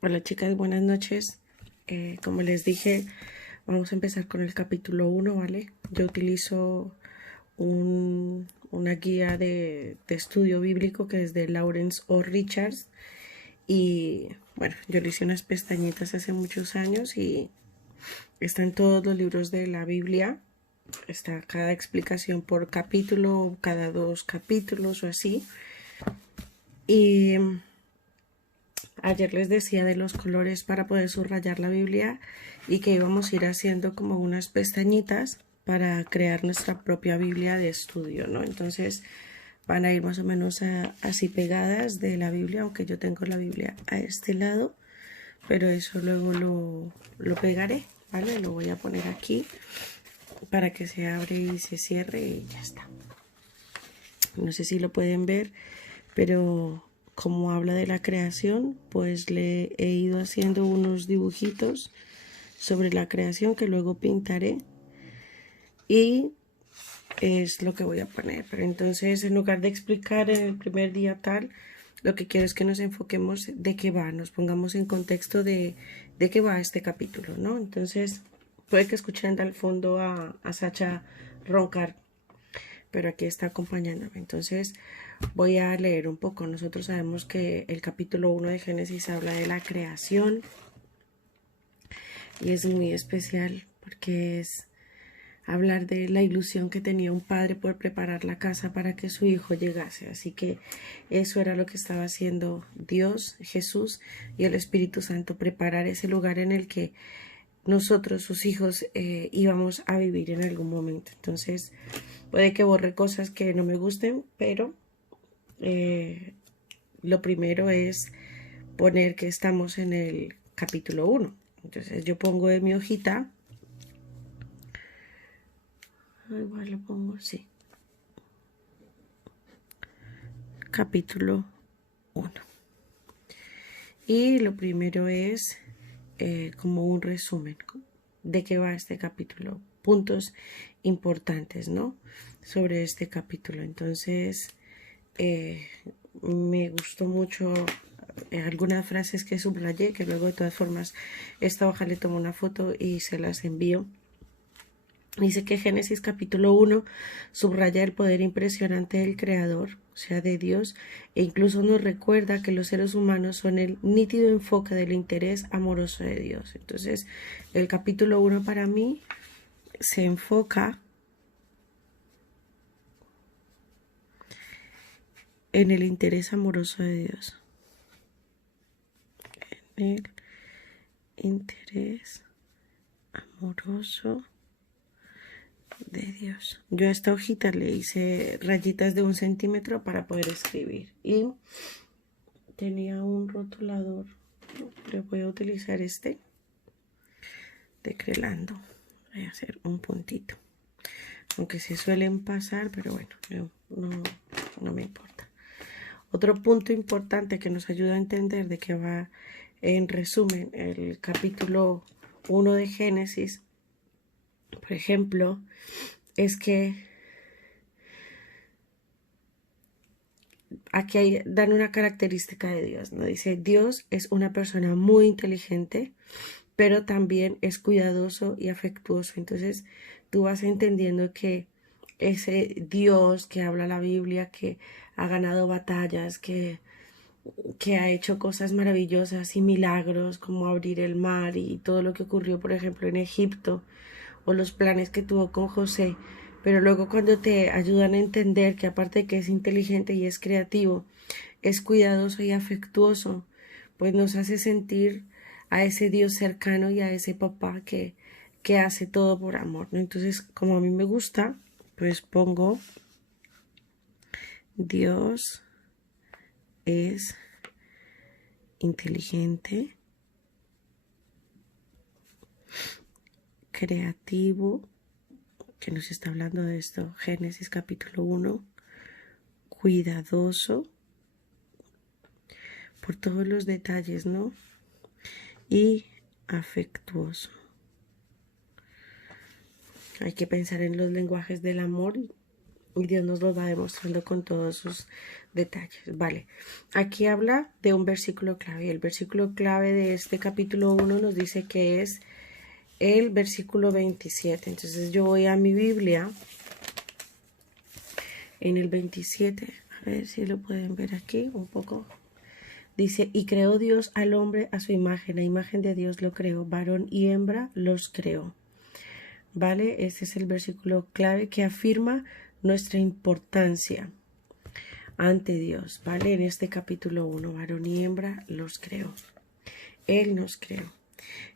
Hola chicas, buenas noches. Como les dije, vamos a empezar con el capítulo 1, ¿vale? Yo utilizo una guía de estudio bíblico que es de Lawrence O. Richards y bueno, yo le hice unas pestañitas hace muchos años y está en todos los libros de la Biblia. Está cada explicación por capítulo, cada 2 capítulos o así. Y ayer les decía de los colores para poder subrayar la Biblia y que íbamos a ir haciendo como unas pestañitas para crear nuestra propia Biblia de estudio, ¿no? Entonces van a ir más o menos así pegadas de la Biblia, aunque yo tengo la Biblia a este lado, pero eso luego lo pegaré, ¿vale? Lo voy a poner aquí para que se abre y se cierre y ya está. No sé si lo pueden ver, pero como habla de la creación, pues le he ido haciendo unos dibujitos sobre la creación que luego pintaré y es lo que voy a poner. Pero entonces, en lugar de explicar en el primer día tal, lo que quiero es que nos enfoquemos de qué va, nos pongamos en contexto de qué va este capítulo, ¿no? Entonces, puede que escuchen al fondo a Sacha roncar, pero aquí está acompañándome. Entonces voy a leer un poco. Nosotros sabemos que el capítulo 1 de Génesis habla de la creación y es muy especial porque es hablar de la ilusión que tenía un padre por preparar la casa para que su hijo llegase. Así que eso era lo que estaba haciendo Dios, Jesús y el Espíritu Santo, preparar ese lugar en el que nosotros, sus hijos, íbamos a vivir en algún momento. Entonces, puede que borre cosas que no me gusten, pero lo primero es poner que estamos en el capítulo 1. Entonces yo pongo en mi hojita, igual lo pongo así, capítulo 1. Y lo primero es como un resumen de qué va este capítulo, puntos importantes, ¿no? Sobre este capítulo. Entonces, me gustó mucho algunas frases que subrayé, que luego de todas formas esta hoja le tomo una foto y se las envío. Dice que Génesis capítulo 1 subraya el poder impresionante del Creador, o sea, de Dios, e incluso nos recuerda que los seres humanos son el nítido enfoque del interés amoroso de Dios. Entonces, el capítulo 1 para mí se enfoca en el interés amoroso de Dios. En el interés amoroso de Dios. Yo a esta hojita le hice rayitas de 1 centímetro para poder escribir y tenía un rotulador. Le voy a utilizar este decrelando. Voy a hacer un puntito, aunque se suelen pasar, pero bueno, no me importa. Otro punto importante que nos ayuda a entender de qué va, en resumen, el capítulo 1 de Génesis, por ejemplo, es que aquí dan una característica de Dios, ¿no? Dice, Dios es una persona muy inteligente, pero también es cuidadoso y afectuoso. Entonces, tú vas entendiendo que ese Dios que habla la Biblia, que ha ganado batallas, que ha hecho cosas maravillosas y milagros, como abrir el mar y todo lo que ocurrió, por ejemplo, en Egipto, o los planes que tuvo con José, pero luego cuando te ayudan a entender que aparte de que es inteligente y es creativo, es cuidadoso y afectuoso, pues nos hace sentir a ese Dios cercano y a ese papá que hace todo por amor, ¿no? Entonces, como a mí me gusta, pues pongo Dios es inteligente, creativo, que nos está hablando de esto, Génesis capítulo 1, cuidadoso por todos los detalles, ¿no? Y afectuoso. Hay que pensar en los lenguajes del amor Y Dios nos lo va demostrando con todos sus detalles. Vale, aquí habla de un versículo clave. Y el versículo clave de este capítulo 1 nos dice que es el versículo 27. Entonces yo voy a mi Biblia. En el 27, a ver si lo pueden ver aquí un poco. Dice, y creó Dios al hombre a su imagen. A imagen de Dios lo creó. Varón y hembra los creó. ¿Vale? Este es el versículo clave que afirma nuestra importancia ante Dios, ¿vale? En este capítulo 1, varón y hembra los creó. Él nos creó.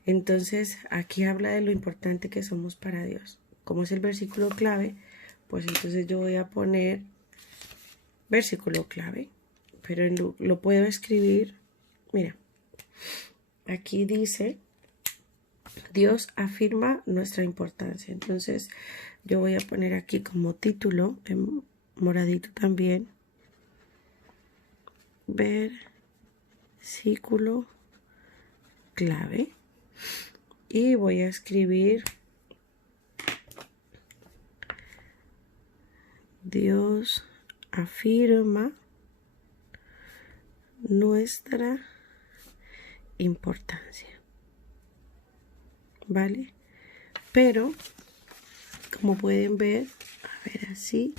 Entonces, aquí habla de lo importante que somos para Dios. Como es el versículo clave, pues entonces yo voy a poner versículo clave, pero lo puedo escribir. Mira, aquí dice, Dios afirma nuestra importancia. Entonces, yo voy a poner aquí como título, en moradito también, versículo clave. Y voy a escribir Dios afirma nuestra importancia. ¿Vale? Pero, como pueden ver, a ver así,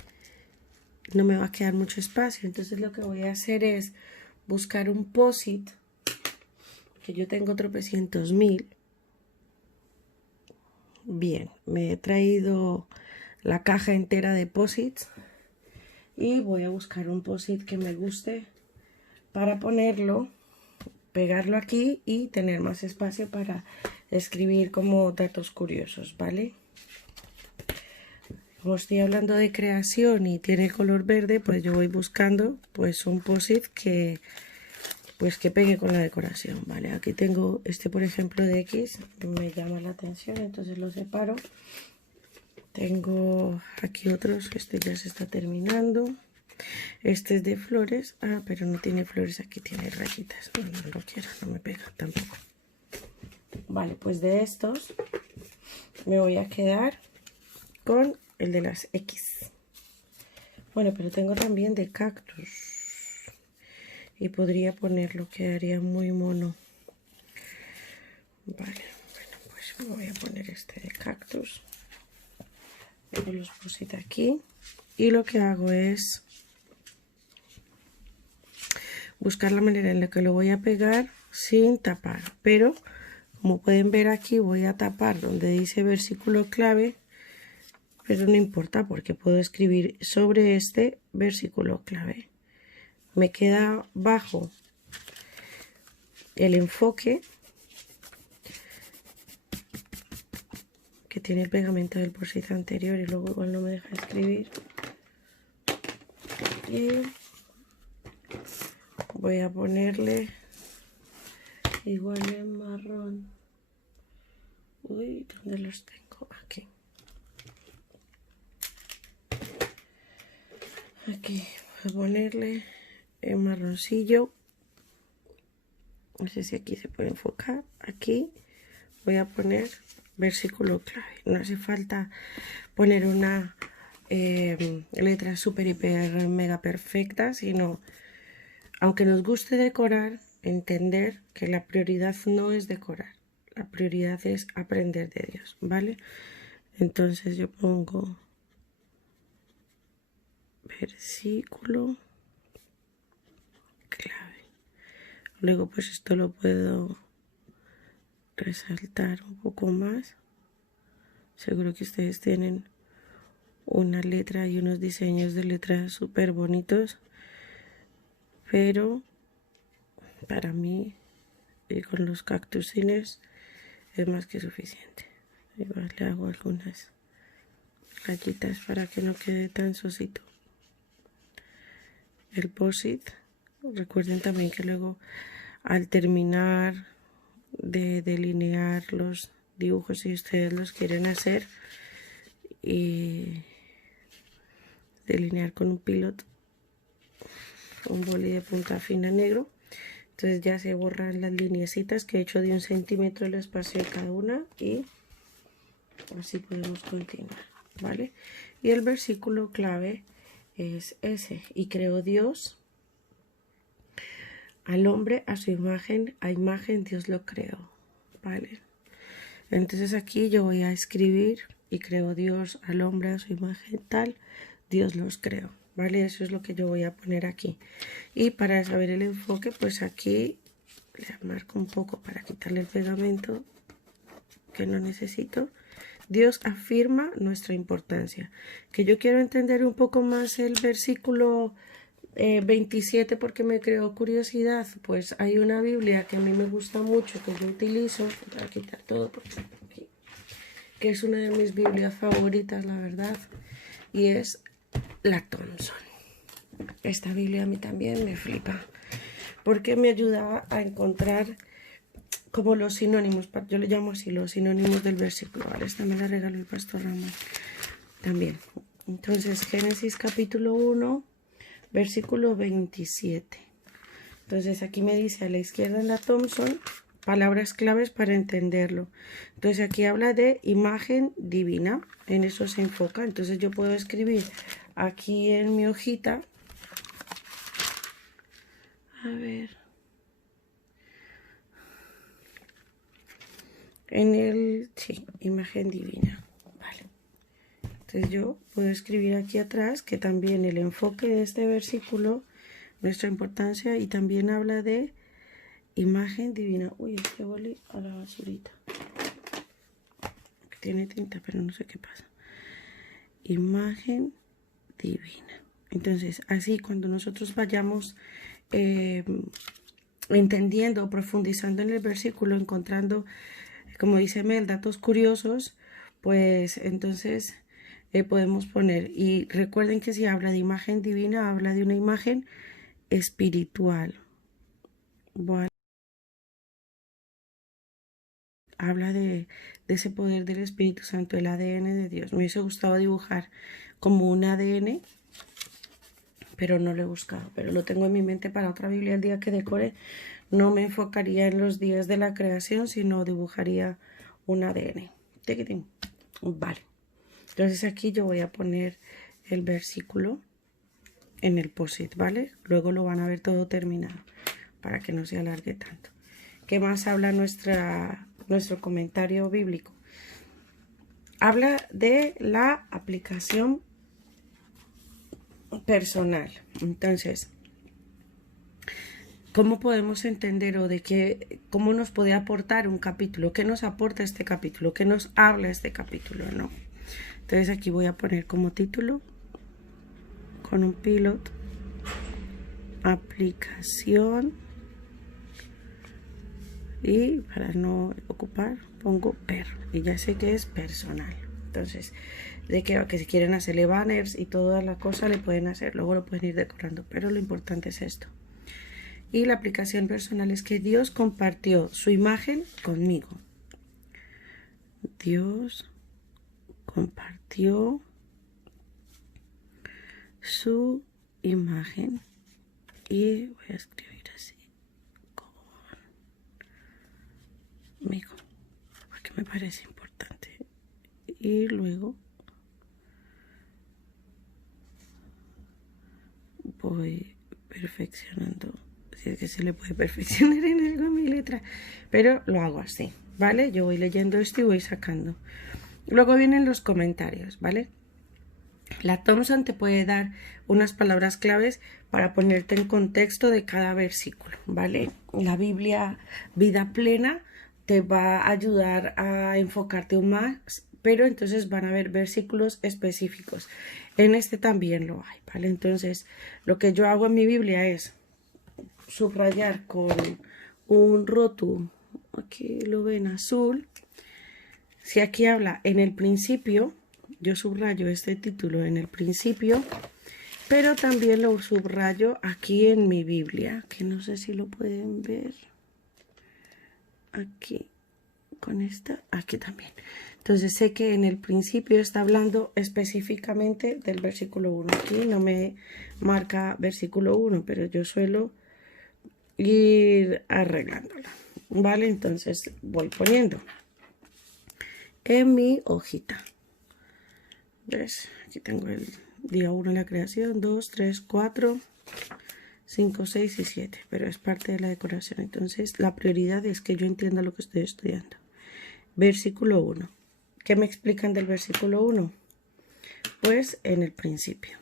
no me va a quedar mucho espacio. Entonces lo que voy a hacer es buscar un post-it, que yo tengo tropecientos mil. Bien, me he traído la caja entera de post-its y voy a buscar un post-it que me guste para ponerlo, pegarlo aquí y tener más espacio para escribir como datos curiosos, ¿vale? Como estoy hablando de creación y tiene color verde, pues yo voy buscando pues un post-it que pegue con la decoración, ¿vale? Aquí tengo este, por ejemplo, de X, me llama la atención, entonces lo separo. Tengo aquí otros, este ya se está terminando. Este es de flores, pero no tiene flores, aquí tiene rayitas. No, no lo quiero, no me pega tampoco. Vale, pues de estos me voy a quedar con el de las X. Bueno, pero tengo también de cactus. Y podría ponerlo, quedaría muy mono. Vale, bueno, pues me voy a poner este de cactus. Yo los puse aquí. Y lo que hago es buscar la manera en la que lo voy a pegar sin tapar. Pero, como pueden ver aquí, voy a tapar donde dice versículo clave. Pero no importa porque puedo escribir sobre este versículo clave. Me queda bajo el enfoque que tiene el pegamento del post-it anterior y luego igual no me deja escribir. Y voy a ponerle igual en marrón. Uy, ¿dónde los tengo? Aquí. Aquí voy a ponerle en marroncillo. No sé si aquí se puede enfocar. Aquí voy a poner versículo clave. No hace falta poner una letra súper, hiper, mega perfecta, sino, aunque nos guste decorar, entender que la prioridad no es decorar. La prioridad es aprender de Dios, ¿vale? Entonces yo pongo versículo clave. Luego pues esto lo puedo resaltar un poco más. Seguro que ustedes tienen una letra y unos diseños de letras súper bonitos, pero para mí y con los cactusines es más que suficiente. Igual le hago algunas rayitas para que no quede tan sosito el post-it. Recuerden también que luego, al terminar de delinear los dibujos, si ustedes los quieren hacer y delinear con un pilot, un boli de punta fina negro, entonces ya se borran las lineecitas que he hecho de 1 centímetro el espacio de cada una y así podemos continuar, ¿vale? Y el versículo clave es ese. Y creó Dios al hombre a su imagen, a imagen Dios lo creó, ¿vale? Entonces aquí yo voy a escribir y creó Dios al hombre a su imagen tal, Dios los creó, ¿vale? Eso es lo que yo voy a poner aquí. Y para saber el enfoque, pues aquí le marco un poco para quitarle el pegamento que no necesito. Dios afirma nuestra importancia. Que yo quiero entender un poco más el versículo 27 porque me creó curiosidad. Pues hay una Biblia que a mí me gusta mucho, que yo utilizo. Voy a quitar todo porque aquí, que es una de mis Biblias favoritas, la verdad. Y es la Thompson. Esta Biblia a mí también me flipa, porque me ayudaba a encontrar como los sinónimos, yo le llamo así, los sinónimos del versículo, ¿vale? Esta me la regaló el pastor Ramón también. Entonces, Génesis capítulo 1, versículo 27. Entonces, aquí me dice a la izquierda en la Thompson, palabras claves para entenderlo. Entonces, aquí habla de imagen divina, en eso se enfoca. Entonces, yo puedo escribir aquí en mi hojita, a ver, sí, imagen divina, vale. Entonces yo puedo escribir aquí atrás que también el enfoque de este versículo, nuestra importancia, y también habla de imagen divina. Uy, este boli a la basurita, que tiene tinta, pero no sé qué pasa. Imagen divina. Entonces, así cuando nosotros vayamos entendiendo, profundizando en el versículo, encontrando, como dice Mel, datos curiosos, pues entonces podemos poner. Y recuerden que si habla de imagen divina, habla de una imagen espiritual. Bueno, habla de ese poder del Espíritu Santo, el ADN de Dios. Me hubiese gustado dibujar como un ADN, pero no lo he buscado. Pero lo tengo en mi mente para otra Biblia el día que decore. No me enfocaría en los días de la creación, sino dibujaría un ADN. Tiquitín. Vale. Entonces aquí yo voy a poner el versículo en el post-it, ¿vale? Luego lo van a ver todo terminado para que no se alargue tanto. ¿Qué más habla nuestro comentario bíblico? Habla de la aplicación personal. Entonces, ¿cómo podemos entender o cómo nos puede aportar un capítulo? ¿Qué nos aporta este capítulo? ¿Qué nos habla este capítulo? ¿No? Entonces aquí voy a poner como título, con un pilot, aplicación, y para no ocupar pongo y ya sé que es personal. Entonces, de que si quieren hacerle banners y toda la cosa le pueden hacer, luego lo pueden ir decorando, pero lo importante es esto. Y la aplicación personal es que Dios compartió su imagen conmigo. Dios compartió su imagen, y voy a escribir así, conmigo, porque me parece importante. Y luego voy perfeccionando, si es que se le puede perfeccionar en algo a mi letra, pero lo hago así, ¿vale? Yo voy leyendo esto y voy sacando. Luego vienen los comentarios, ¿vale? La Thompson te puede dar unas palabras claves para ponerte en contexto de cada versículo, ¿vale? La Biblia Vida Plena te va a ayudar a enfocarte aún más, pero entonces van a haber versículos específicos. En este también lo hay, ¿vale? Entonces, lo que yo hago en mi Biblia es subrayar con un rótulo, aquí lo ven azul. Si aquí habla en el principio, yo subrayo este título en el principio, pero también lo subrayo aquí en mi Biblia, que no sé si lo pueden ver. Aquí, con esta, aquí también. Entonces sé que en el principio está hablando específicamente del versículo 1. Aquí no me marca versículo 1, pero yo suelo ir arreglándola, ¿vale? Entonces voy poniendo en mi hojita. ¿Ves? Aquí tengo día 1 en la creación, 2, 3, 4, 5, 6 y 7, pero es parte de la decoración. Entonces la prioridad es que yo entienda lo que estoy estudiando. Versículo 1. ¿Qué me explican del versículo 1? Pues en el principio.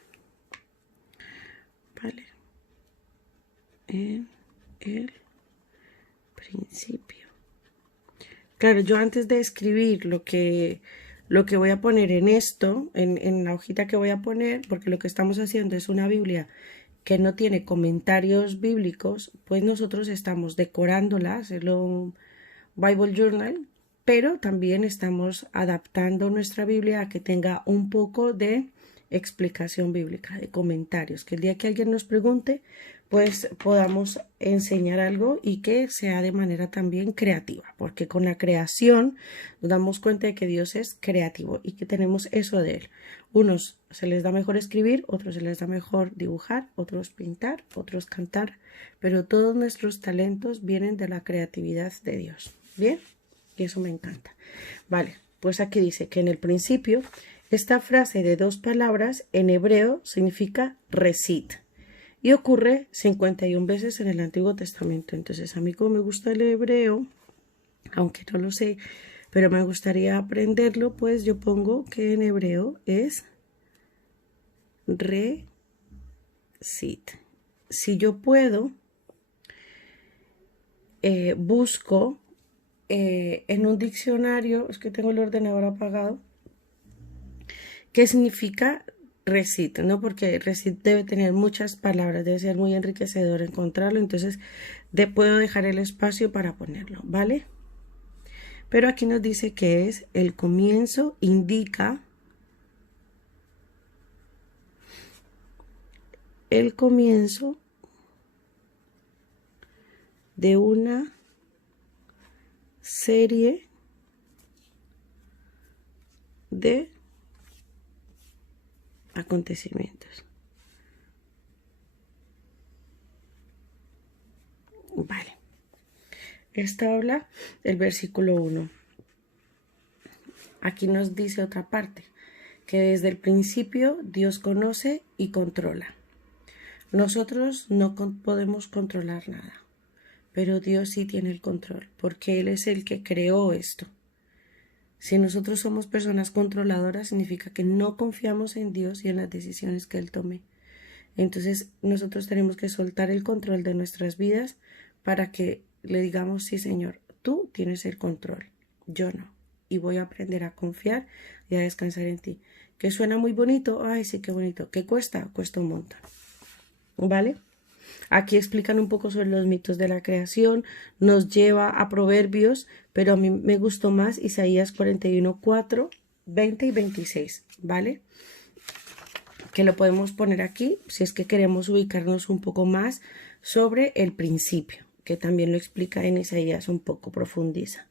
¿Vale? En el principio. Claro, yo antes de escribir lo que voy a poner en esto, en la hojita que voy a poner, porque lo que estamos haciendo es una Biblia que no tiene comentarios bíblicos, pues nosotros estamos decorándola, hacerlo un Bible Journal, pero también estamos adaptando nuestra Biblia a que tenga un poco de explicación bíblica, de comentarios, que el día que alguien nos pregunte, pues podamos enseñar algo y que sea de manera también creativa, porque con la creación nos damos cuenta de que Dios es creativo y que tenemos eso de Él. Unos se les da mejor escribir, otros se les da mejor dibujar, otros pintar, otros cantar, pero todos nuestros talentos vienen de la creatividad de Dios. Bien, y eso me encanta. Vale, pues aquí dice que en el principio esta frase de 2 palabras en hebreo significa resit y ocurre 51 veces en el Antiguo Testamento. Entonces a mí como me gusta el hebreo, aunque no lo sé, pero me gustaría aprenderlo, pues yo pongo que en hebreo es resit. Si yo puedo, busco en un diccionario, es que tengo el ordenador apagado, qué significa resit, ¿no? Porque resit debe tener muchas palabras, debe ser muy enriquecedor encontrarlo, entonces puedo dejar el espacio para ponerlo, ¿vale? Pero aquí nos dice que es el comienzo, indica el comienzo de una serie de acontecimientos. Vale. Esta habla el versículo 1. Aquí nos dice otra parte, que desde el principio Dios conoce y controla. Nosotros no podemos controlar nada, pero Dios sí tiene el control, porque Él es el que creó esto. Si nosotros somos personas controladoras, significa que no confiamos en Dios y en las decisiones que Él tome. Entonces nosotros tenemos que soltar el control de nuestras vidas para que le digamos, sí Señor, tú tienes el control, yo no. Y voy a aprender a confiar y a descansar en ti. ¿Que suena muy bonito? Ay, sí, qué bonito. ¿Qué cuesta? Cuesta un montón. ¿Vale? Aquí explican un poco sobre los mitos de la creación, nos lleva a Proverbios, pero a mí me gustó más Isaías 41, 4, 20 y 26, ¿vale? Que lo podemos poner aquí si es que queremos ubicarnos un poco más sobre el principio, que también lo explica en Isaías un poco, profundiza.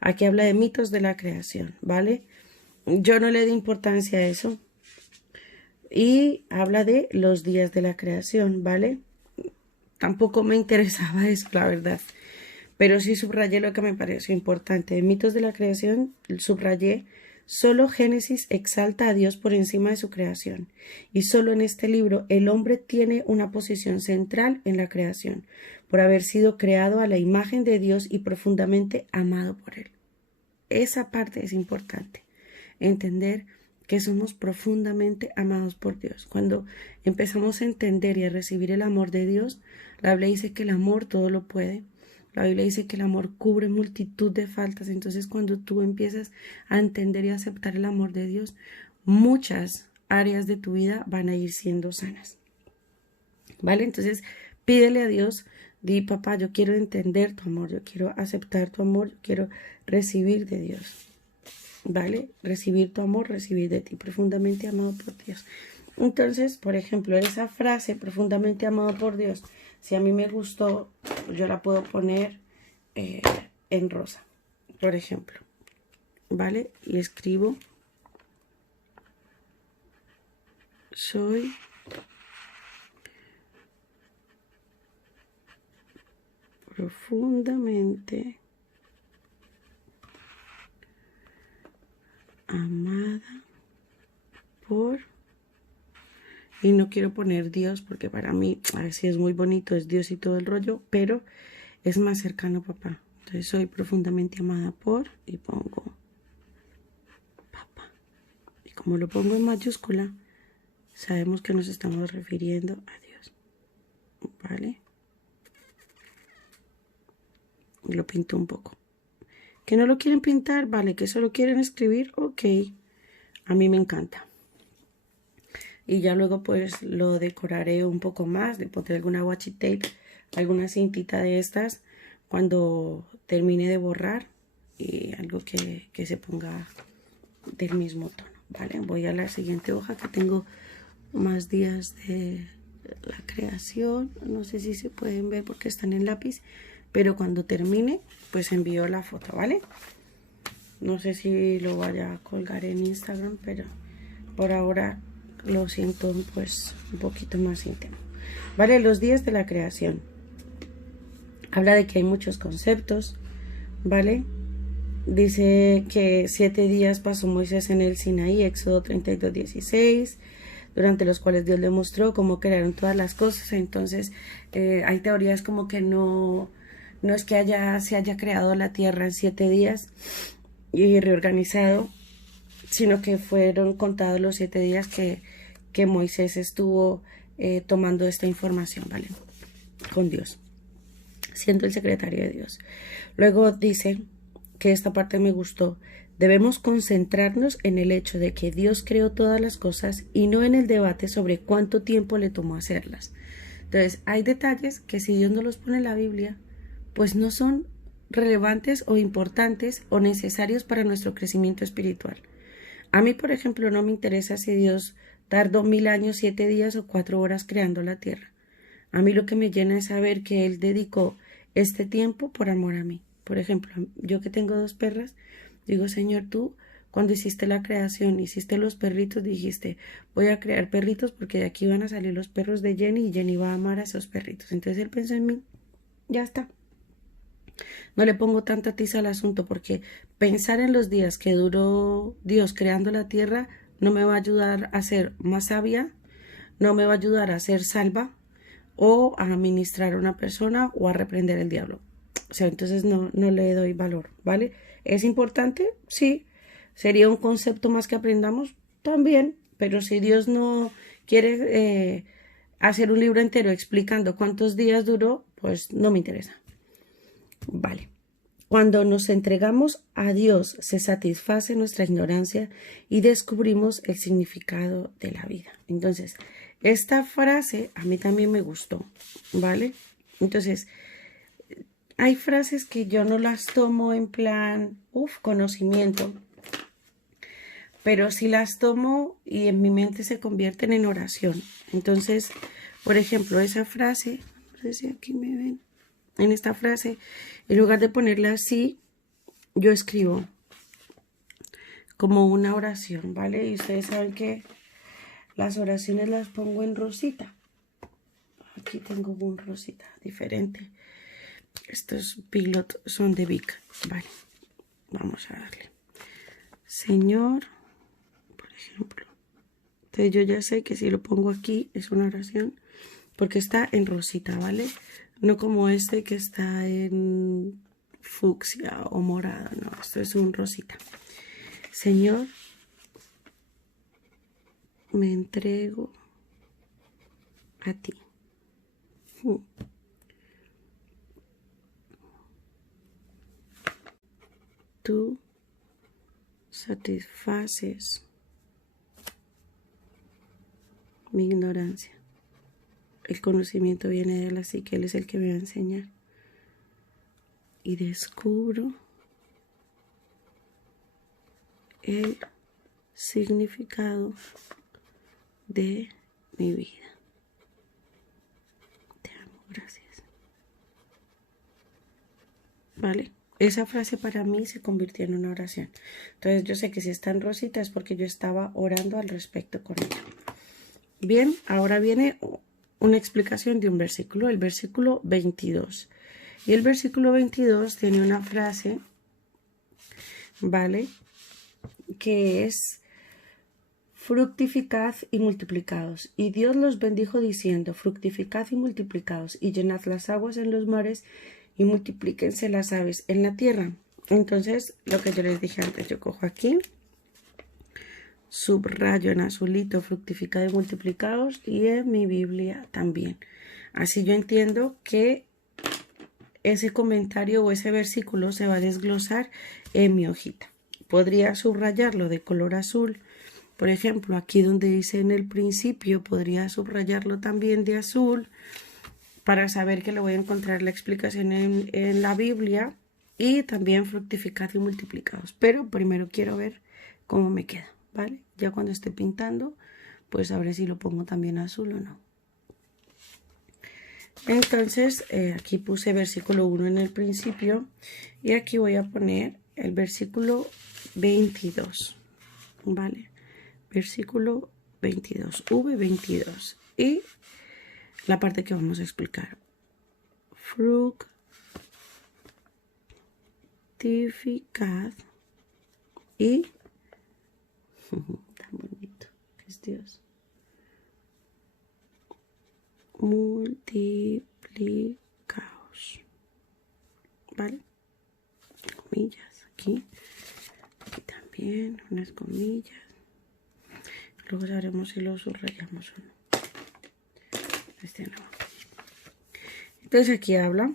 Aquí habla de mitos de la creación, ¿vale? Yo no le di importancia a eso. Y habla de los días de la creación, ¿vale? Tampoco me interesaba eso, la verdad. Pero sí subrayé lo que me pareció importante. De mitos de la creación, subrayé, solo Génesis exalta a Dios por encima de su creación. Y solo en este libro el hombre tiene una posición central en la creación, por haber sido creado a la imagen de Dios y profundamente amado por Él. Esa parte es importante. Entender que somos profundamente amados por Dios. Cuando empezamos a entender y a recibir el amor de Dios, la Biblia dice que el amor todo lo puede. La Biblia dice que el amor cubre multitud de faltas. Entonces, cuando tú empiezas a entender y a aceptar el amor de Dios, muchas áreas de tu vida van a ir siendo sanas. ¿Vale? Entonces, pídele a Dios, di, papá, yo quiero entender tu amor, yo quiero aceptar tu amor, yo quiero recibir de Dios. ¿Vale? Recibir tu amor, recibir de ti, profundamente amado por Dios. Entonces, por ejemplo, esa frase, profundamente amado por Dios, si a mí me gustó, yo la puedo poner en rosa, por ejemplo. ¿Vale? Y escribo, soy profundamente amada por Y no quiero poner Dios porque para mí, así es muy bonito, es Dios y todo el rollo, pero es más cercano a papá. Entonces soy profundamente amada por y pongo papá. Y como lo pongo en mayúscula, sabemos que nos estamos refiriendo a Dios. ¿Vale? Y lo pinto un poco. ¿Que no lo quieren pintar? Vale. ¿Que solo quieren escribir? Ok. A mí me encanta. Y ya luego pues lo decoraré un poco más. Le pondré alguna washi tape, alguna cintita de estas cuando termine de borrar. Y algo que se ponga del mismo tono. Vale. Voy a la siguiente hoja que tengo más días de la creación. No sé si se pueden ver porque están en lápiz. Pero cuando termine, pues envío la foto, ¿vale? No sé si lo vaya a colgar en Instagram, pero por ahora lo siento pues un poquito más íntimo. Vale, los días de la creación. Habla de que hay muchos conceptos, ¿vale? Dice que 7 días pasó Moisés en el Sinaí, Éxodo 32:16, durante los cuales Dios le mostró cómo crearon todas las cosas. Entonces, hay teorías como que no es que se haya creado la tierra en 7 días y reorganizado, sino que fueron contados los 7 días que Moisés estuvo tomando esta información, ¿vale? Con Dios, siendo el secretario de Dios. Luego dice que esta parte me gustó. Debemos concentrarnos en el hecho de que Dios creó todas las cosas y no en el debate sobre cuánto tiempo le tomó hacerlas. Entonces, hay detalles que si Dios no los pone en la Biblia, pues no son relevantes o importantes o necesarios para nuestro crecimiento espiritual. A mí, por ejemplo, no me interesa si Dios tardó 1000 años, 7 días o 4 horas creando la tierra. A mí lo que me llena es saber que Él dedicó este tiempo por amor a mí. Por ejemplo, yo que tengo 2 perras, digo, Señor, tú cuando hiciste la creación, hiciste los perritos, dijiste, voy a crear perritos porque de aquí van a salir los perros de Jenny y Jenny va a amar a esos perritos. Entonces Él pensó en mí, ya está. No le pongo tanta tiza al asunto porque pensar en los días que duró Dios creando la tierra no me va a ayudar a ser más sabia, no me va a ayudar a ser salva o a ministrar a una persona o a reprender al diablo. O sea, entonces no le doy valor, ¿vale? ¿Es importante? Sí. ¿Sería un concepto más que aprendamos? También. Pero si Dios no quiere hacer un libro entero explicando cuántos días duró, pues no me interesa. Vale. Cuando nos entregamos a Dios, se satisface nuestra ignorancia y descubrimos el significado de la vida. Entonces, esta frase a mí también me gustó, ¿vale? Entonces, hay frases que yo no las tomo en plan, conocimiento, pero sí las tomo y en mi mente se convierten en oración. Entonces, por ejemplo, esa frase, no sé si aquí me ven, en esta frase, en lugar de ponerla así, yo escribo como una oración, ¿vale? Y ustedes saben que las oraciones las pongo en rosita. Aquí tengo un rosita diferente. Estos Pilot son de Vic, ¿vale? Vamos a darle. Señor, por ejemplo. Entonces yo ya sé que si lo pongo aquí es una oración porque está en rosita, ¿vale? No como este que está en fucsia o morado, no, esto es un rosita. Señor, me entrego a ti. Tú satisfaces mi ignorancia. El conocimiento viene de Él, así que Él es el que me va a enseñar. Y descubro el significado de mi vida. Te amo, gracias. ¿Vale? Esa frase para mí se convirtió en una oración. Entonces yo sé que si está en rosita es porque yo estaba orando al respecto con ella. Bien, ahora viene una explicación de un versículo, el versículo 22. Y el versículo 22 tiene una frase, ¿vale? Que es fructificad y multiplicaos. Y Dios los bendijo diciendo, fructificad y multiplicaos, y llenad las aguas en los mares, y multiplíquense las aves en la tierra. Entonces, lo que yo les dije antes, yo cojo aquí, subrayo en azulito, fructificad y multiplicaos, y en mi Biblia también. Así yo entiendo que ese comentario o ese versículo se va a desglosar en mi hojita. Podría subrayarlo de color azul. Por ejemplo, aquí donde dice en el principio, podría subrayarlo también de azul para saber que le voy a encontrar la explicación en la Biblia, y también fructificad y multiplicados. Pero primero quiero ver cómo me queda, ¿vale? Ya cuando esté pintando, pues a ver si lo pongo también azul o no. Entonces, aquí puse versículo 1 en el principio y aquí voy a poner el versículo 22, ¿vale? Versículo 22, V22, y la parte que vamos a explicar. Fructificad y tan bonito que es Dios. Multiplicaos, ¿vale? Comillas aquí también, unas comillas. Luego sabremos si lo subrayamos o no. Este no. Entonces aquí habla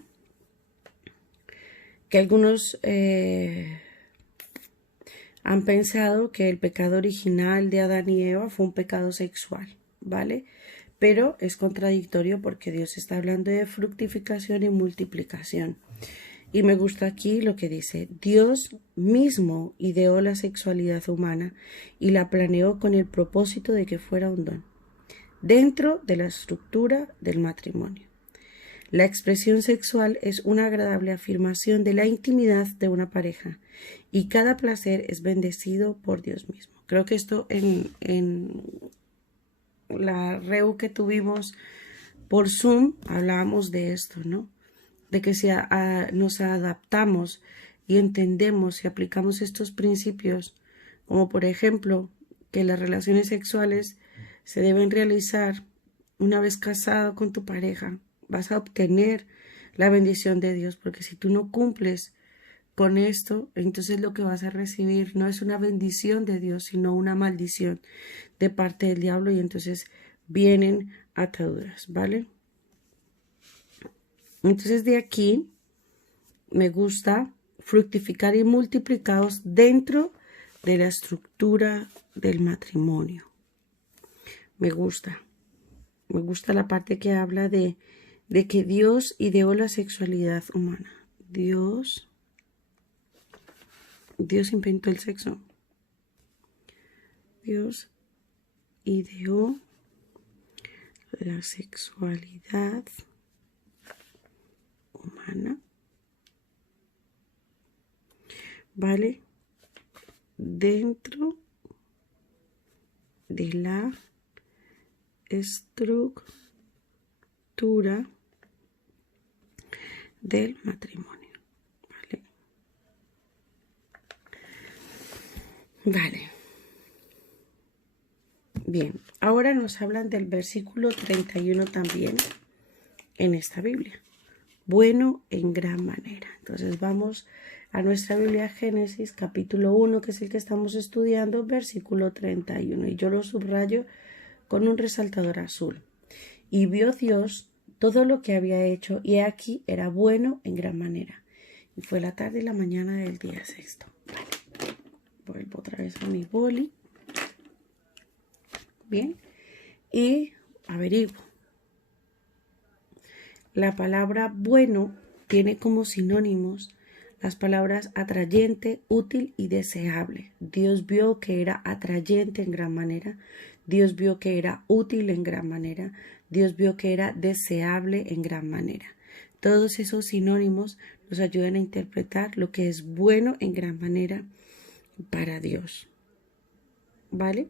que algunos han pensado que el pecado original de Adán y Eva fue un pecado sexual, ¿vale? Pero es contradictorio porque Dios está hablando de fructificación y multiplicación. Y me gusta aquí lo que dice: Dios mismo ideó la sexualidad humana y la planeó con el propósito de que fuera un don, dentro de la estructura del matrimonio. La expresión sexual es una agradable afirmación de la intimidad de una pareja y cada placer es bendecido por Dios mismo. Creo que esto en la reu que tuvimos por Zoom hablábamos de esto, ¿no? De que si nos adaptamos y entendemos y aplicamos estos principios, como por ejemplo que las relaciones sexuales se deben realizar una vez casado con tu pareja, vas a obtener la bendición de Dios, porque si tú no cumples con esto, entonces lo que vas a recibir no es una bendición de Dios, sino una maldición de parte del diablo, y entonces vienen ataduras, ¿vale? Entonces de aquí me gusta fructificar y multiplicados dentro de la estructura del matrimonio. Me gusta la parte que habla de que Dios ideó la sexualidad humana. Dios inventó el sexo. Dios ideó la sexualidad humana, ¿vale? Dentro de la estructura del matrimonio, ¿vale? Vale. Bien, ahora nos hablan del versículo 31 también en esta Biblia. Bueno en gran manera. Entonces vamos a nuestra Biblia, Génesis capítulo 1, que es el que estamos estudiando, versículo 31. Y yo lo subrayo con un resaltador azul. Y vio Dios todo lo que había hecho, y aquí era bueno en gran manera. Y fue la tarde y la mañana del día sexto. Vale. Vuelvo otra vez a mi boli. Bien. Y averiguo. La palabra bueno tiene como sinónimos las palabras atrayente, útil y deseable. Dios vio que era atrayente en gran manera. Dios vio que era útil en gran manera. Dios vio que era deseable en gran manera. Todos esos sinónimos nos ayudan a interpretar lo que es bueno en gran manera para Dios. ¿Vale?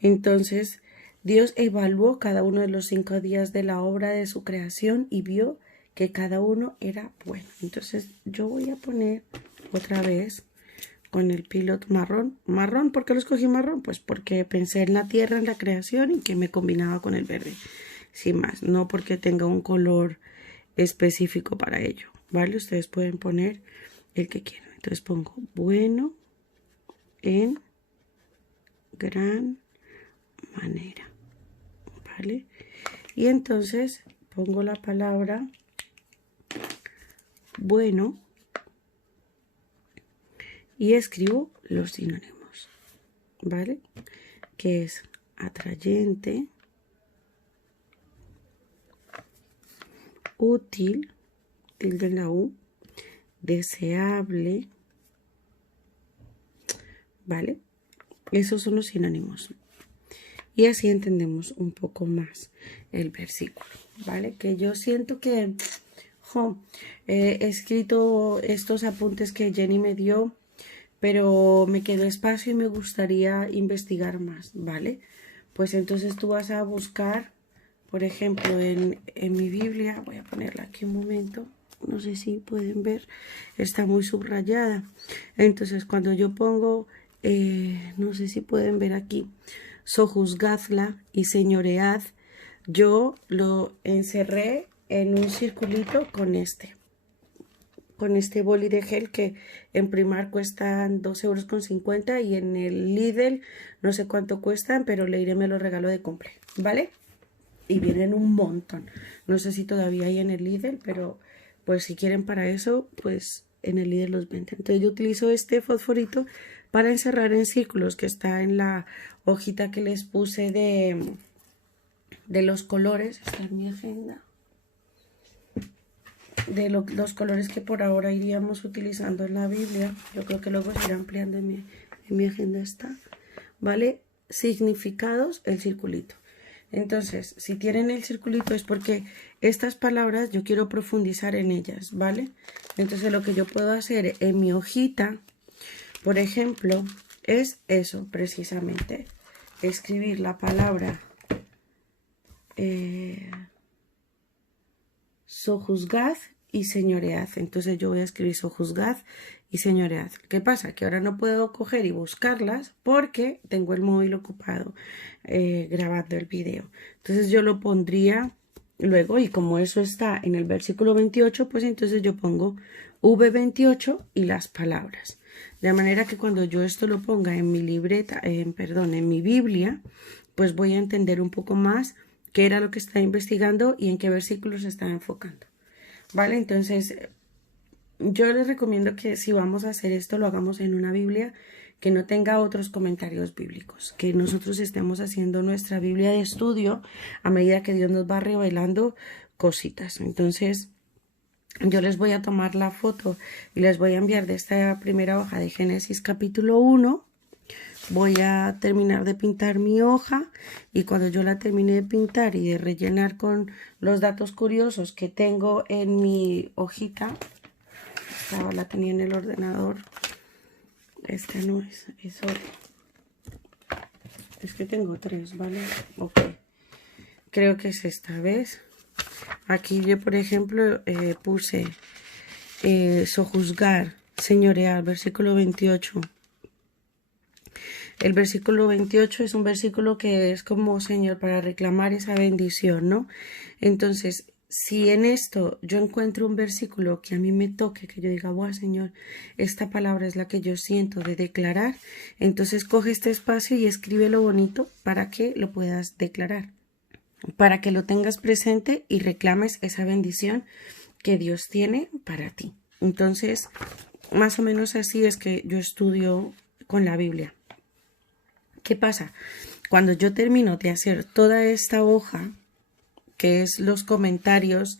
Entonces, Dios evaluó cada uno de los 5 días de la obra de su creación y vio que cada uno era bueno. Entonces, yo voy a poner otra vez con el pilot marrón. ¿Marrón? ¿Por qué lo escogí marrón? Pues porque pensé en la tierra, en la creación y que me combinaba con el verde. Sin más, no porque tenga un color específico para ello, ¿vale? Ustedes pueden poner el que quieran. Entonces pongo bueno en gran manera, ¿vale? Y entonces pongo la palabra bueno y escribo los sinónimos, ¿vale? Que es atrayente, útil, tilde en la U, deseable, ¿vale? Esos son los sinónimos. Y así entendemos un poco más el versículo, ¿vale? Que yo siento que he escrito estos apuntes que Jenny me dio, pero me quedó espacio y me gustaría investigar más, ¿vale? Pues entonces tú vas a buscar, por ejemplo, en mi Biblia, voy a ponerla aquí un momento, no sé si pueden ver, está muy subrayada. Entonces cuando yo pongo, no sé si pueden ver aquí, sojuzgadla y señoread, yo lo encerré en un circulito con este boli de gel que en Primark cuestan 2,50 € y en el Lidl no sé cuánto cuestan, pero Leire me lo regaló de cumple, ¿vale? Y vienen un montón. No sé si todavía hay en el Lidl, pero pues si quieren para eso, pues en el Lidl los venden. Entonces yo utilizo este fosforito para encerrar en círculos, que está en la hojita que les puse de los colores. Está en mi agenda. De los colores que por ahora iríamos utilizando en la Biblia. Yo creo que luego se irá ampliando en mi agenda está, ¿vale? Significados, el circulito. Entonces, si tienen el circulito es porque estas palabras yo quiero profundizar en ellas, ¿vale? Entonces lo que yo puedo hacer en mi hojita, por ejemplo, es eso precisamente. Escribir la palabra sojuzgad y señoread. Entonces yo voy a escribir sojuzgad y señoread. ¿Qué pasa? Que ahora no puedo coger y buscarlas porque tengo el móvil ocupado grabando el video. Entonces yo lo pondría luego, y como eso está en el versículo 28, pues entonces yo pongo V28 y las palabras. De manera que cuando yo esto lo ponga en mi libreta, en mi Biblia, pues voy a entender un poco más qué era lo que está investigando y en qué versículos se está enfocando. ¿Vale? Entonces, yo les recomiendo que si vamos a hacer esto, lo hagamos en una Biblia que no tenga otros comentarios bíblicos, que nosotros estemos haciendo nuestra Biblia de estudio a medida que Dios nos va revelando cositas. Entonces, yo les voy a tomar la foto y les voy a enviar de esta primera hoja de Génesis capítulo 1. Voy a terminar de pintar mi hoja y cuando yo la termine de pintar y de rellenar con los datos curiosos que tengo en mi hojita, esta la tenía en el ordenador, esta no es otra, es que tengo tres, ¿vale? Ok, creo que es esta vez. Aquí yo, por ejemplo, puse sojuzgar, señorear, versículo 28. El versículo 28 es un versículo que es como, Señor, para reclamar esa bendición, ¿no? Entonces, si en esto yo encuentro un versículo que a mí me toque, que yo diga, wow, Señor, esta palabra es la que yo siento de declarar, entonces coge este espacio y escríbelo bonito para que lo puedas declarar, para que lo tengas presente y reclames esa bendición que Dios tiene para ti. Entonces, más o menos así es que yo estudio con la Biblia. ¿Qué pasa? Cuando yo termino de hacer toda esta hoja, que es los comentarios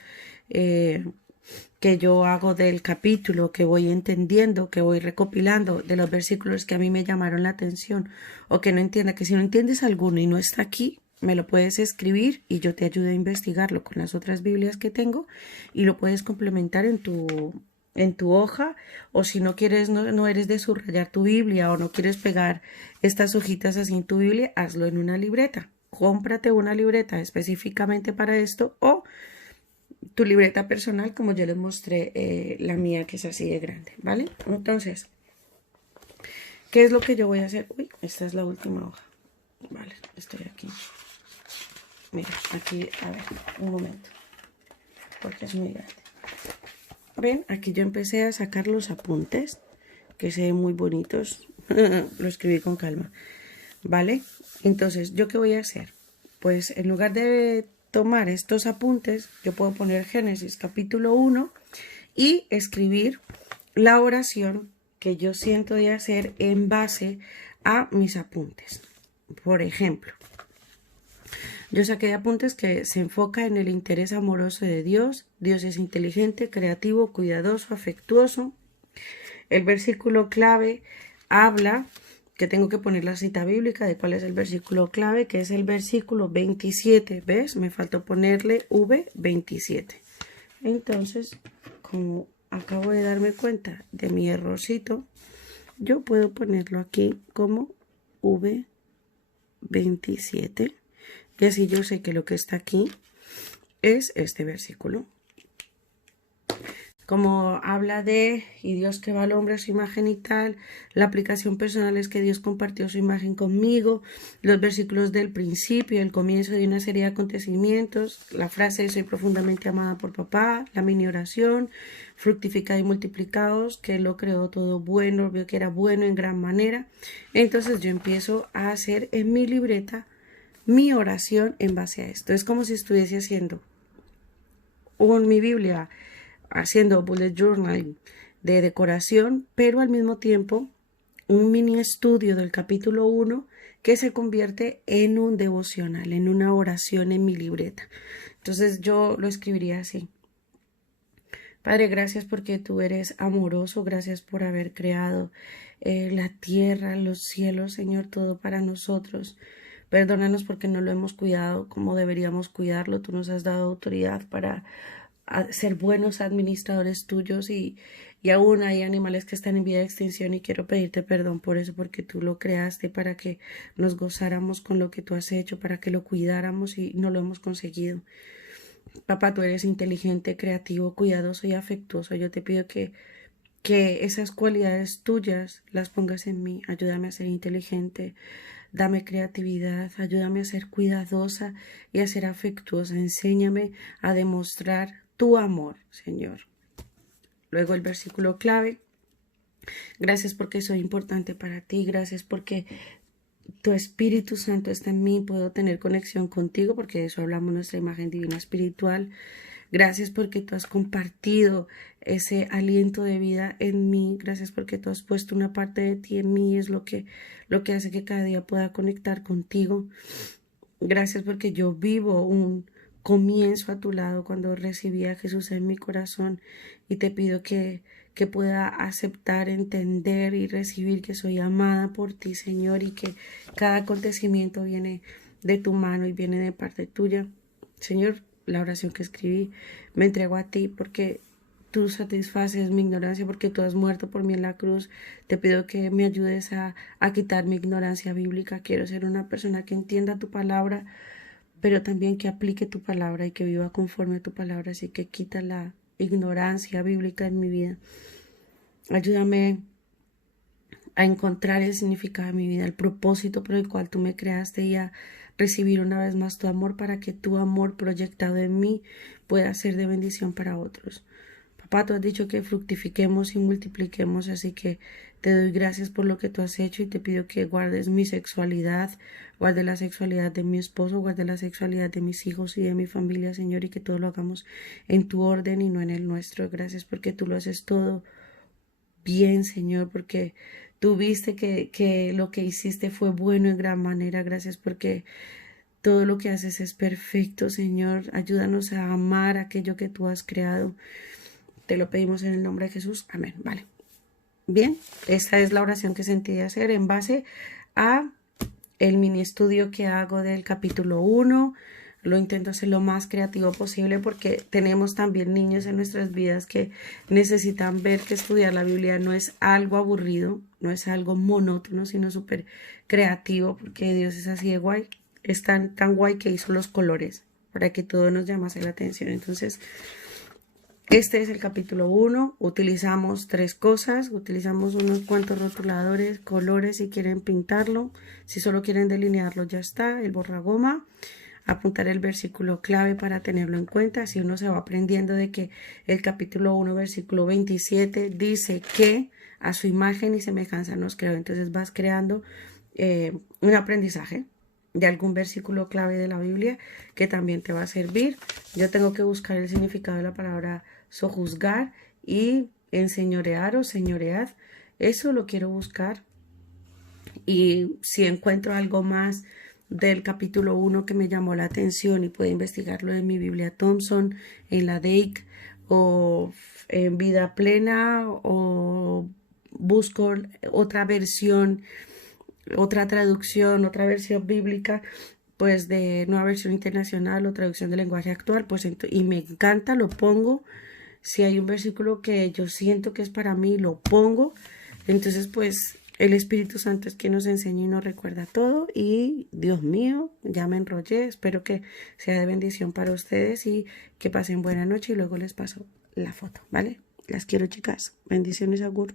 que yo hago del capítulo, que voy entendiendo, que voy recopilando de los versículos que a mí me llamaron la atención o que no entienda, que si no entiendes alguno y no está aquí, me lo puedes escribir y yo te ayudo a investigarlo con las otras Biblias que tengo y lo puedes complementar en tu hoja, o si no quieres, no eres de subrayar tu Biblia o no quieres pegar estas hojitas así en tu Biblia, hazlo en una libreta. Cómprate una libreta específicamente para esto o tu libreta personal, como yo les mostré la mía, que es así de grande, ¿vale? Entonces, ¿Qué es lo que yo voy a hacer? Uy, esta es la última hoja. Vale, estoy aquí. Mira, aquí, a ver, un momento, porque es muy grande. Ven, aquí yo empecé a sacar los apuntes, que se ven muy bonitos. Lo escribí con calma. ¿Vale? Entonces, ¿yo qué voy a hacer? Pues en lugar de tomar estos apuntes, yo puedo poner Génesis capítulo 1 y escribir la oración que yo siento de hacer en base a mis apuntes. Por ejemplo, yo saqué apuntes que se enfoca en el interés amoroso de Dios. Dios es inteligente, creativo, cuidadoso, afectuoso. El versículo clave habla, que tengo que poner la cita bíblica de cuál es el versículo clave, que es el versículo 27. ¿Ves? Me faltó ponerle V27. Entonces, como acabo de darme cuenta de mi errorcito, yo puedo ponerlo aquí como V27. Y así yo sé que lo que está aquí es este versículo. Como habla de, y Dios creó al hombre a su imagen y tal, la aplicación personal es que Dios compartió su imagen conmigo, los versículos del principio, el comienzo de una serie de acontecimientos, la frase soy profundamente amada por papá, la mini oración, fructificad y multiplicados, que Él lo creó todo bueno, vio que era bueno en gran manera. Entonces yo empiezo a hacer en mi libreta mi oración en base a esto. Es como si estuviese haciendo mi Biblia, haciendo bullet journal de decoración, pero al mismo tiempo un mini estudio del capítulo 1 que se convierte en un devocional, en una oración en mi libreta. Entonces yo lo escribiría así. Padre, gracias porque tú eres amoroso, gracias por haber creado la tierra, los cielos, Señor, todo para nosotros. Perdónanos porque no lo hemos cuidado como deberíamos cuidarlo. Tú nos has dado autoridad para ser buenos administradores tuyos y aún hay animales que están en vía de extinción y quiero pedirte perdón por eso porque tú lo creaste para que nos gozáramos con lo que tú has hecho, para que lo cuidáramos y no lo hemos conseguido. Papá, tú eres inteligente, creativo, cuidadoso y afectuoso. Yo te pido que esas cualidades tuyas las pongas en mí. Ayúdame a ser inteligente, dame creatividad, ayúdame a ser cuidadosa y a ser afectuosa. Enséñame a demostrar tu amor, Señor. Luego el versículo clave. Gracias porque soy importante para ti. Gracias porque tu Espíritu Santo está en mí. Puedo tener conexión contigo porque de eso hablamos, nuestra imagen divina espiritual. Gracias porque tú has compartido ese aliento de vida en mí. Gracias porque tú has puesto una parte de ti en mí. Es lo que hace que cada día pueda conectar contigo. Gracias porque yo vivo un comienzo a tu lado cuando recibí a Jesús en mi corazón y te pido que pueda aceptar, entender y recibir que soy amada por ti, Señor, y que cada acontecimiento viene de tu mano y viene de parte tuya. Señor, la oración que escribí, me entrego a ti porque tú satisfaces mi ignorancia, porque tú has muerto por mí en la cruz. Te pido que me ayudes a quitar mi ignorancia bíblica. Quiero ser una persona que entienda tu palabra, pero también que aplique tu palabra y que viva conforme a tu palabra. Así que quita la ignorancia bíblica en mi vida. Ayúdame a encontrar el significado de mi vida, el propósito por el cual tú me creaste y a recibir una vez más tu amor para que tu amor proyectado en mí pueda ser de bendición para otros. Papá, tú has dicho que fructifiquemos y multipliquemos, así que te doy gracias por lo que tú has hecho y te pido que guardes mi sexualidad, guarde la sexualidad de mi esposo, guarde la sexualidad de mis hijos y de mi familia, Señor, y que todo lo hagamos en tu orden y no en el nuestro. Gracias porque tú lo haces todo bien, Señor, porque tú viste que lo que hiciste fue bueno en gran manera. Gracias porque todo lo que haces es perfecto, Señor. Ayúdanos a amar aquello que tú has creado. Te lo pedimos en el nombre de Jesús. Amén. Vale. Bien, esta es la oración que sentí de hacer en base a el mini estudio que hago del capítulo 1. Lo intento hacer lo más creativo posible porque tenemos también niños en nuestras vidas que necesitan ver que estudiar la Biblia no es algo aburrido, no es algo monótono, sino súper creativo, porque Dios es así de guay, es tan guay que hizo los colores para que todo nos llamase la atención. Entonces, Este es el capítulo 1. Utilizamos 3 cosas. Utilizamos unos cuantos rotuladores, colores si quieren pintarlo. Si solo quieren delinearlo ya está. El borragoma. Apuntar el versículo clave para tenerlo en cuenta. Si uno se va aprendiendo de que el capítulo 1, versículo 27 dice que a su imagen y semejanza nos creó. Entonces vas creando un aprendizaje de algún versículo clave de la Biblia que también te va a servir. Yo tengo que buscar el significado de la palabra sojuzgar y enseñorear o señoread. Eso lo quiero buscar. Y si encuentro algo más del capítulo 1 que me llamó la atención y puedo investigarlo en mi Biblia Thompson, en la DEIC o en Vida Plena, o busco otra versión, otra traducción, otra versión bíblica, pues de Nueva Versión Internacional o traducción del lenguaje actual, pues y me encanta, lo pongo. Si hay un versículo que yo siento que es para mí, lo pongo. Entonces, pues el Espíritu Santo es quien nos enseña y nos recuerda todo. Y Dios mío, ya me enrollé. Espero que sea de bendición para ustedes y que pasen buena noche. Y luego les paso la foto, ¿vale? Las quiero, chicas. Bendiciones, Agur.